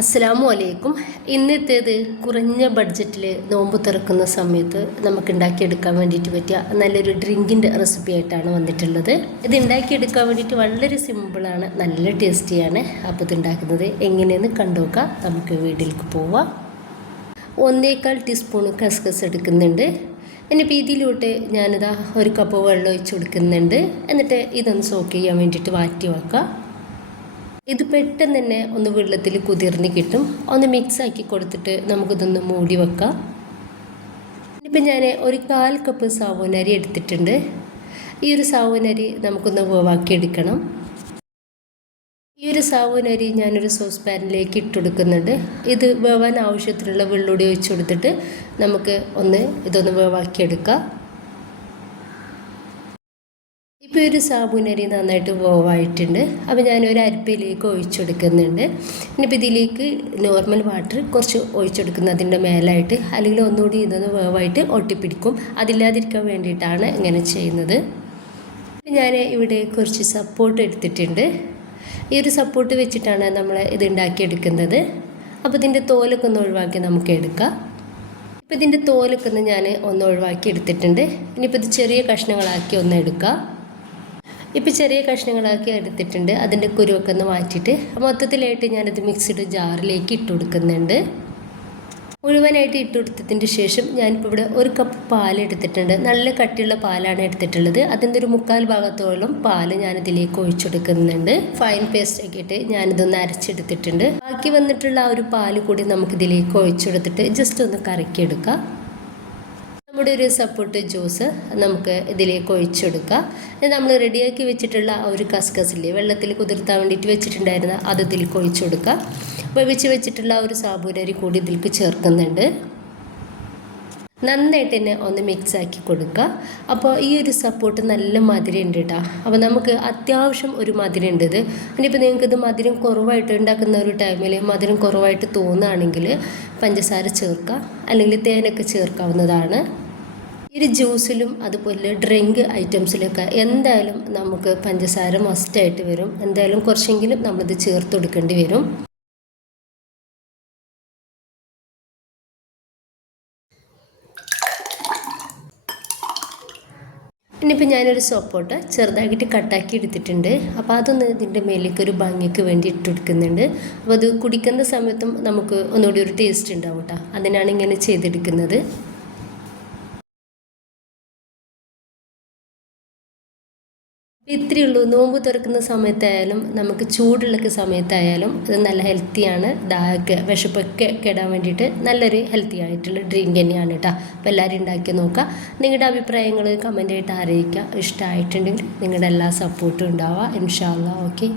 അസ്സലാമു അലൈക്കും. ഇന്നത്തേത് കുറഞ്ഞ ബഡ്ജറ്റിൽ നോമ്പ് തുറക്കുന്ന സമയത്ത് നമുക്ക് ഉണ്ടാക്കിയെടുക്കാൻ വേണ്ടിയിട്ട് പറ്റിയ നല്ലൊരു ഡ്രിങ്കിൻ്റെ റെസിപ്പി ആയിട്ടാണ് വന്നിട്ടുള്ളത്. ഇത് ഉണ്ടാക്കിയെടുക്കാൻ വേണ്ടിയിട്ട് വളരെ സിമ്പിളാണ്, നല്ല ടേസ്റ്റിയാണ്. അപ്പോൾ ഇത് ഉണ്ടാക്കുന്നത് എങ്ങനെയെന്ന് കണ്ടുനോക്കാം. നമുക്ക് വീട്ടിലേക്ക് പോവാം. 1.25 ടീസ്പൂൺ കസ്കസ് എടുക്കുന്നുണ്ട്. ഇനിയിപ്പോൾ ഇതിലോട്ട് ഞാനിതാ 1 കപ്പ് വെള്ളം ഒഴിച്ച് കൊടുക്കുന്നുണ്ട്. എന്നിട്ട് ഇതൊന്ന് സോക്ക് ചെയ്യാൻ വേണ്ടിയിട്ട് മാറ്റി വെക്കാം. ഇത് പെട്ടെന്ന് തന്നെ ഒന്ന് വെള്ളത്തിൽ കുതിർന്ന് കിട്ടും. ഒന്ന് മിക്സാക്കി കൊടുത്തിട്ട് നമുക്കിതൊന്ന് മൂടി വെക്കാം. ഇപ്പം ഞാൻ 1/4 കപ്പ് സാവോനരി എടുത്തിട്ടുണ്ട്. ഈ ഒരു സാവോനരി നമുക്കൊന്ന് വേവാക്കി എടുക്കണം. ഈ ഒരു സാവോനരി ഞാനൊരു സോസ് പാനിലേക്ക് ഇട്ടുകൊടുക്കുന്നുണ്ട്. ഇത് വേവാൻ ആവശ്യത്തിനുള്ള വെള്ളൂടി ഒഴിച്ച് കൊടുത്തിട്ട് നമുക്ക് ഇതൊന്ന് വേവാക്കിയെടുക്കാം. ഇപ്പോൾ ഒരു സാബുനരി നന്നായിട്ട് വേവായിട്ടുണ്ട്. അപ്പോൾ ഞാനൊരു അരിപ്പയിലേക്ക് ഒഴിച്ചെടുക്കുന്നുണ്ട്. ഇനിയിപ്പോൾ ഇതിലേക്ക് നോർമൽ വാട്ടർ കുറച്ച് ഒഴിച്ചെടുക്കുന്നതിൻ്റെ മേലായിട്ട്, അല്ലെങ്കിൽ ഒന്നുകൂടി ഇതൊന്ന് വേവായിട്ട് ഒട്ടിപ്പിടിക്കും. അതില്ലാതിരിക്കാൻ വേണ്ടിയിട്ടാണ് ഇങ്ങനെ ചെയ്യുന്നത്. ഞാൻ ഇവിടെ കുറച്ച് സപ്പോർട്ട് എടുത്തിട്ടുണ്ട്. ഈ ഒരു സപ്പോർട്ട് വെച്ചിട്ടാണ് നമ്മൾ ഇത് ഉണ്ടാക്കിയെടുക്കുന്നത്. അപ്പോൾ ഇതിൻ്റെ തോലൊക്കെ ഒന്ന് ഒഴിവാക്കി നമുക്ക് എടുക്കാം. ഇപ്പോൾ ഇതിൻ്റെ തോലൊക്കെ ഞാൻ ഒഴിവാക്കി എടുത്തിട്ടുണ്ട്. ഇനിയിപ്പോൾ ഇത് ചെറിയ കഷ്ണങ്ങളാക്കി എടുക്കാം. ഇപ്പോൾ ചെറിയ കഷ്ണങ്ങളാക്കി എടുത്തിട്ടുണ്ട്. അതിൻ്റെ കുരുവൊക്കെ ഒന്ന് മാറ്റിയിട്ട് മൊത്തത്തിലായിട്ട് ഞാനത് മിക്സിയുടെ ജാറിലേക്ക് ഇട്ട് കൊടുക്കുന്നുണ്ട്. മുഴുവനായിട്ട് ഇട്ട് കൊടുത്തതിൻ്റെ ശേഷം ഞാനിപ്പോൾ ഇവിടെ 1 കപ്പ് പാൽ എടുത്തിട്ടുണ്ട്. നല്ല കട്ടിയുള്ള പാലാണ് എടുത്തിട്ടുള്ളത്. അതിൻ്റെ ഒരു 1/4 ഭാഗത്തോളം പാൽ ഞാനിതിലേക്ക് ഒഴിച്ചെടുക്കുന്നുണ്ട്. ഫൈൻ പേസ്റ്റ് ആക്കിയിട്ട് ഞാനിതൊന്ന് അരച്ചെടുത്തിട്ടുണ്ട്. ബാക്കി വന്നിട്ടുള്ള ആ ഒരു പാൽ കൂടി നമുക്കിതിലേക്ക് ഒഴിച്ചെടുത്തിട്ട് ജസ്റ്റ് ഒന്ന് കറക്കിയെടുക്കാം. നമ്മുടെ ഒരു സപ്പോർട്ട് ജ്യൂസ് നമുക്ക് ഇതിലേക്ക് ഒഴിച്ചെടുക്കാം. നമ്മൾ റെഡിയാക്കി വെച്ചിട്ടുള്ള ആ ഒരു കസ്കസില്ലേ, വെള്ളത്തിൽ കുതിർത്താൻ വേണ്ടിയിട്ട് വെച്ചിട്ടുണ്ടായിരുന്ന അത് ഇതിലേക്ക് ഒഴിച്ചു കൊടുക്കുക. വേവിച്ച് വെച്ചിട്ടുള്ള ആ ഒരു സാബൂനരി കൂടി ഇതിലേക്ക് ചേർക്കുന്നുണ്ട്. നന്നായിട്ട് തന്നെ ഒന്ന് മിക്സാക്കി കൊടുക്കുക. അപ്പോൾ ഈ ഒരു സപ്പോർട്ട് നല്ല മധുരം ഉണ്ട് കേട്ടോ. അപ്പോൾ നമുക്ക് അത്യാവശ്യം ഒരു മധുരം ഉണ്ട് ഇത്. ഇനിയിപ്പോൾ നിങ്ങൾക്കിത് മധുരം കുറവായിട്ട് ഉണ്ടാക്കുന്ന ഒരു ടൈമിൽ മധുരം കുറവായിട്ട് തോന്നുകയാണെങ്കിൽ പഞ്ചസാര ചേർക്കുക, അല്ലെങ്കിൽ തേനൊക്കെ ചേർക്കാവുന്നതാണ്. ഈ ഒരു ജ്യൂസിലും അതുപോലെ ഡ്രിങ്ക് ഐറ്റംസിലൊക്കെ എന്തായാലും നമുക്ക് പഞ്ചസാര മസ്റ്റായിട്ട് വരും. എന്തായാലും കുറച്ചെങ്കിലും നമ്മളിത് ചേർത്ത് കൊടുക്കേണ്ടി വരും. ഇനിയിപ്പോൾ ഞാനൊരു സപ്പോർട്ട് ചെറുതാക്കിയിട്ട് കട്ടാക്കി എടുത്തിട്ടുണ്ട്. അപ്പോൾ അതൊന്ന് ഇതിൻ്റെ മേലേക്ക് ഒരു ഭംഗിക്ക് വേണ്ടി ഇട്ട് കൊടുക്കുന്നുണ്ട്. അപ്പോൾ അത് കുടിക്കുന്ന സമയത്തും നമുക്ക് ഒന്നുകൂടി ഒരു ടേസ്റ്റ് ഉണ്ടാവും കേട്ടോ. അതിനാണ് ഇങ്ങനെ ചെയ്തെടുക്കുന്നത്. ഇത്രയേ ഉള്ളൂ. നോമ്പ് തുറക്കുന്ന സമയത്തായാലും നമുക്ക് ചൂടുള്ള സമയത്തായാലും ഇത് നല്ല ഹെൽത്തിയാണ്. വിശപ്പൊക്കെ കെടാൻ വേണ്ടിയിട്ട് നല്ലൊരു ഹെൽത്തി ആയിട്ടുള്ള ഡ്രിങ്ക് തന്നെയാണ് കേട്ടോ. അപ്പോൾ എല്ലാവരും ഉണ്ടാക്കി നോക്കുക. നിങ്ങളുടെ അഭിപ്രായങ്ങൾ കമൻ്റായിട്ട് അറിയിക്കുക. ഇഷ്ടമായിട്ടുണ്ടെങ്കിൽ നിങ്ങളുടെ എല്ലാ സപ്പോർട്ടും ഉണ്ടാവുക. ഇൻഷാ അല്ലാഹ്. ഓക്കെ.